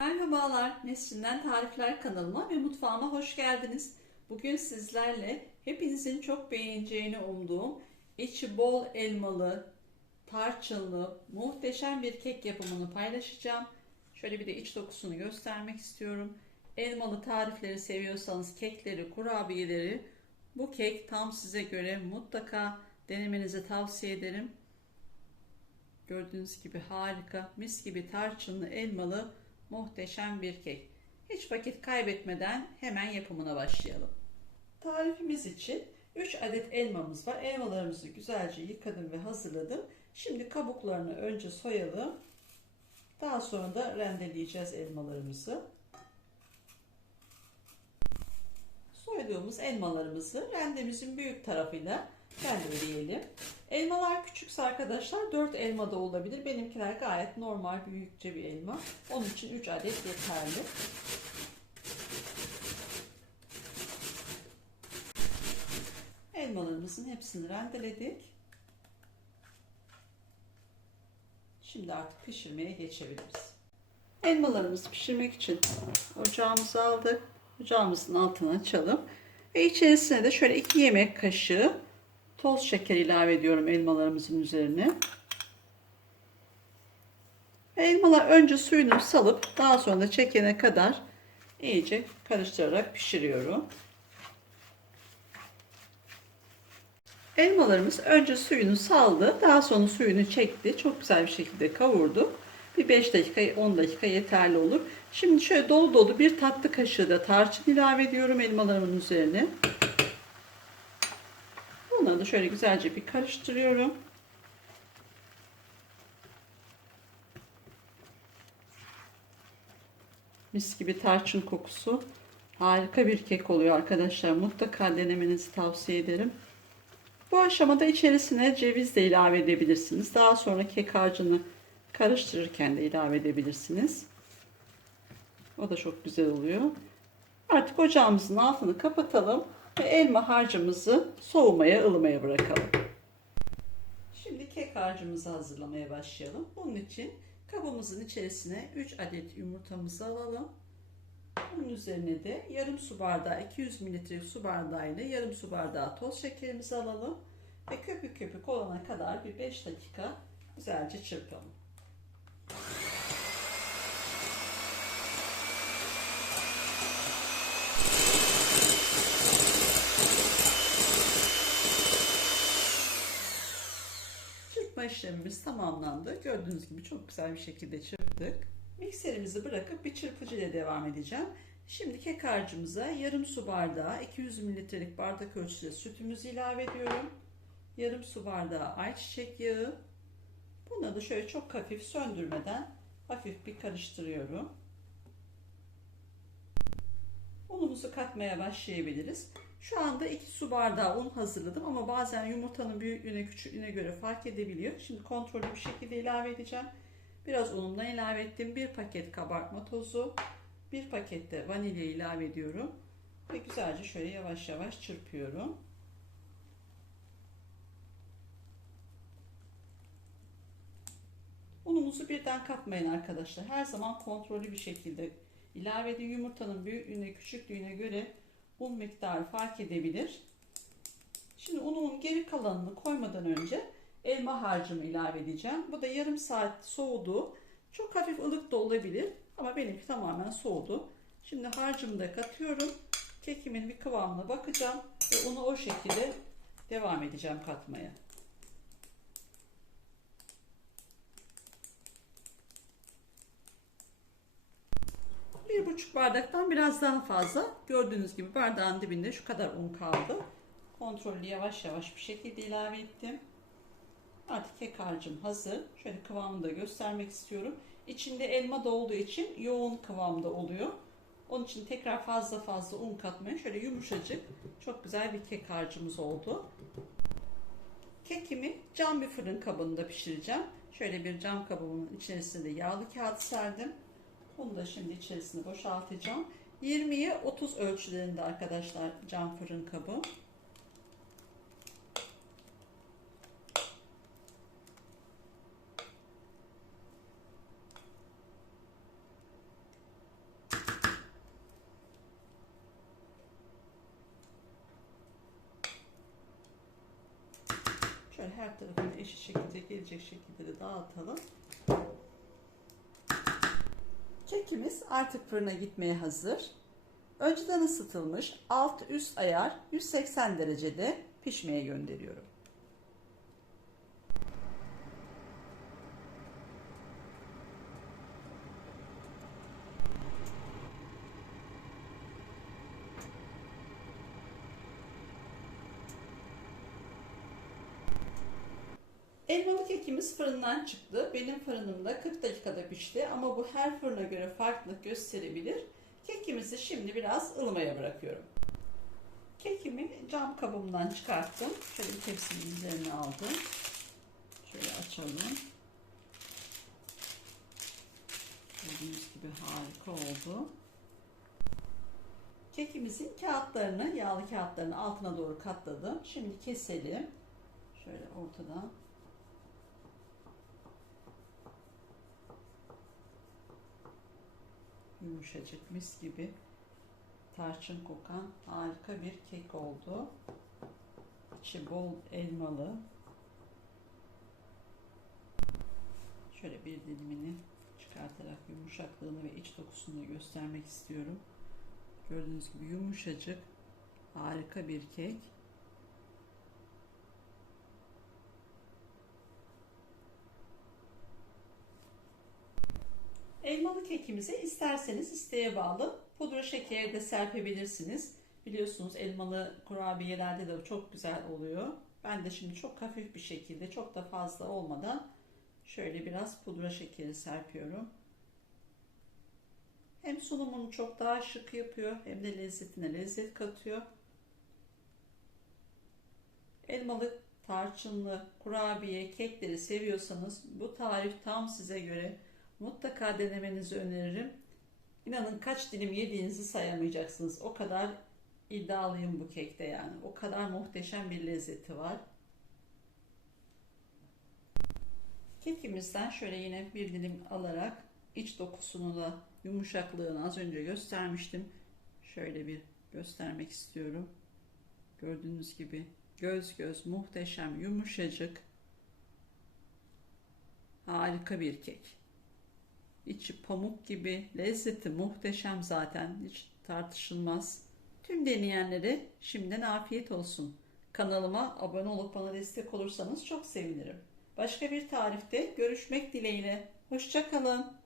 Merhabalar, Nesrin'den Tarifler kanalıma ve mutfağıma hoş geldiniz. Bugün sizlerle hepinizin çok beğeneceğini umduğum içi bol elmalı, tarçınlı, muhteşem bir kek yapımını paylaşacağım. Şöyle bir de iç dokusunu göstermek istiyorum. Elmalı tarifleri seviyorsanız kekleri, kurabiyeleri bu kek tam size göre, mutlaka denemenizi tavsiye ederim. Gördüğünüz gibi harika, mis gibi tarçınlı, elmalı, muhteşem bir kek. Hiç vakit kaybetmeden hemen yapımına başlayalım. Tarifimiz için 3 adet elmamız var. Elmalarımızı güzelce yıkadım ve hazırladım. Şimdi kabuklarını önce soyalım. Daha sonra da rendeleyeceğiz elmalarımızı. Soyduğumuz elmalarımızı rendemizin büyük tarafıyla rendeleyelim. Elmalar küçükse arkadaşlar 4 elma da olabilir. Benimkiler gayet normal büyükçe bir elma. Onun için 3 adet yeterli. Elmalarımızın hepsini rendeledik. Şimdi artık pişirmeye geçebiliriz. Elmalarımızı pişirmek için ocağımızı aldık. Ocağımızın altını açalım. Ve içerisine de şöyle 2 yemek kaşığı toz şeker ilave ediyorum elmalarımızın üzerine. Elmalar önce suyunu salıp daha sonra da çekene kadar iyice karıştırarak pişiriyorum. Elmalarımız önce suyunu saldı, daha sonra suyunu çekti. Çok güzel bir şekilde kavurdu. Bir 5 dakika, 10 dakika yeterli olur. Şimdi şöyle dolu dolu bir tatlı kaşığı da tarçın ilave ediyorum elmalarımın üzerine. Bunları da şöyle güzelce bir karıştırıyorum. Mis gibi tarçın kokusu. Harika bir kek oluyor arkadaşlar. Mutlaka denemenizi tavsiye ederim. Bu aşamada içerisine ceviz de ilave edebilirsiniz. Daha sonra kek harcını karıştırırken de ilave edebilirsiniz. O da çok güzel oluyor. Artık ocağımızın altını kapatalım ve elma harcımızı soğumaya, ılımaya bırakalım. Şimdi kek harcımızı hazırlamaya başlayalım. Bunun için kabımızın içerisine 3 adet yumurtamızı alalım. Bunun üzerine de yarım su bardağı, 200 mililitre su bardağı ile yarım su bardağı toz şekerimizi alalım. Ve köpük köpük olana kadar bir 5 dakika güzelce çırpalım. Çırpma işlemimiz tamamlandı. Gördüğünüz gibi çok güzel bir şekilde çırptık. Mikserimizi bırakıp bir çırpıcı ile devam edeceğim. Şimdi kek harcımıza yarım su bardağı 200 mililitrelik bardak ölçüde sütümüzü ilave ediyorum. Yarım su bardağı ayçiçek yağı. Bunları da şöyle çok hafif söndürmeden hafif bir karıştırıyorum. Unumuzu katmaya başlayabiliriz. Şu anda 2 su bardağı un hazırladım ama bazen yumurtanın büyüklüğüne küçüklüğüne göre fark edebiliyor. Şimdi kontrollü bir şekilde ilave edeceğim. Biraz unumdan ilave ettim. 1 paket kabartma tozu, 1 paket de vanilya ilave ediyorum. Ve güzelce şöyle yavaş yavaş çırpıyorum. Unumuzu birden katmayın arkadaşlar. Her zaman kontrollü bir şekilde ilave edin. Yumurtanın büyüklüğüne küçüklüğüne göre un miktarı fark edebilir. Şimdi unumun geri kalanını koymadan önce elma harcımı ilave edeceğim. Bu da yarım saat soğudu. Çok hafif ılık da olabilir ama benimki tamamen soğudu. Şimdi harcımı da katıyorum. Kekimin bir kıvamına bakacağım ve unu o şekilde devam edeceğim katmaya. 1,5 bardaktan biraz daha fazla. Gördüğünüz gibi bardağın dibinde şu kadar un kaldı. Kontrollü yavaş yavaş bir şekilde ilave ettim. Artık kek harcım hazır. Şöyle kıvamını da göstermek istiyorum. İçinde elma da olduğu için yoğun kıvamda oluyor. Onun için tekrar fazla un katmayın. Şöyle yumuşacık, çok güzel bir kek harcımız oldu. Kekimi cam bir fırın kabında pişireceğim. Şöyle bir cam kabımın içerisine de yağlı kağıt serdim. Bunu da şimdi içerisine boşaltacağım. 20'ye 30 ölçülerinde arkadaşlar cam fırın kabı. her tarafına eşit şekilde gelecek şekilde de dağıtalım. Kekimiz artık fırına gitmeye hazır. Önceden ısıtılmış alt üst ayar 180 derecede pişmeye gönderiyorum. Elmalı kekimiz fırından çıktı. Benim fırınımda 40 dakikada pişti ama bu her fırına göre farklılık gösterebilir. Kekimizi şimdi biraz ılımaya bırakıyorum. Kekimi cam kabımdan çıkarttım. Şöyle bir tepsinin üzerine aldım. Şöyle açalım. Gördüğünüz gibi harika oldu. Kekimizin kağıtlarını, yağlı kağıtlarını altına doğru katladım. Şimdi keselim. Şöyle ortadan. Yumuşacık, mis gibi tarçın kokan harika bir kek oldu. İçi bol elmalı. Şöyle bir dilimini çıkartarak yumuşaklığını ve iç dokusunu göstermek istiyorum. Gördüğünüz gibi yumuşacık, harika bir kek. Elmalı kekimize isterseniz isteğe bağlı pudra şekeri de serpebilirsiniz. Biliyorsunuz elmalı kurabiyelerde de çok güzel oluyor. Ben de şimdi çok hafif bir şekilde, çok da fazla olmadan şöyle biraz pudra şekeri serpiyorum. Hem sunumunu çok daha şık yapıyor hem de lezzetine lezzet katıyor. Elmalı, tarçınlı kurabiye, kekleri seviyorsanız bu tarif tam size göre. Mutlaka denemenizi öneririm. İnanın kaç dilim yediğinizi sayamayacaksınız. O kadar iddialıyım bu kekte yani. O kadar muhteşem bir lezzeti var. Kekimizden şöyle yine bir dilim alarak iç dokusunu da yumuşaklığını az önce göstermiştim. Şöyle bir göstermek istiyorum. Gördüğünüz gibi göz göz muhteşem, yumuşacık, harika bir kek. İçi pamuk gibi, lezzeti muhteşem zaten, hiç tartışılmaz. Tüm deneyenlere şimdiden afiyet olsun. Kanalıma abone olup bana destek olursanız çok sevinirim. Başka bir tarifte görüşmek dileğiyle. Hoşça kalın.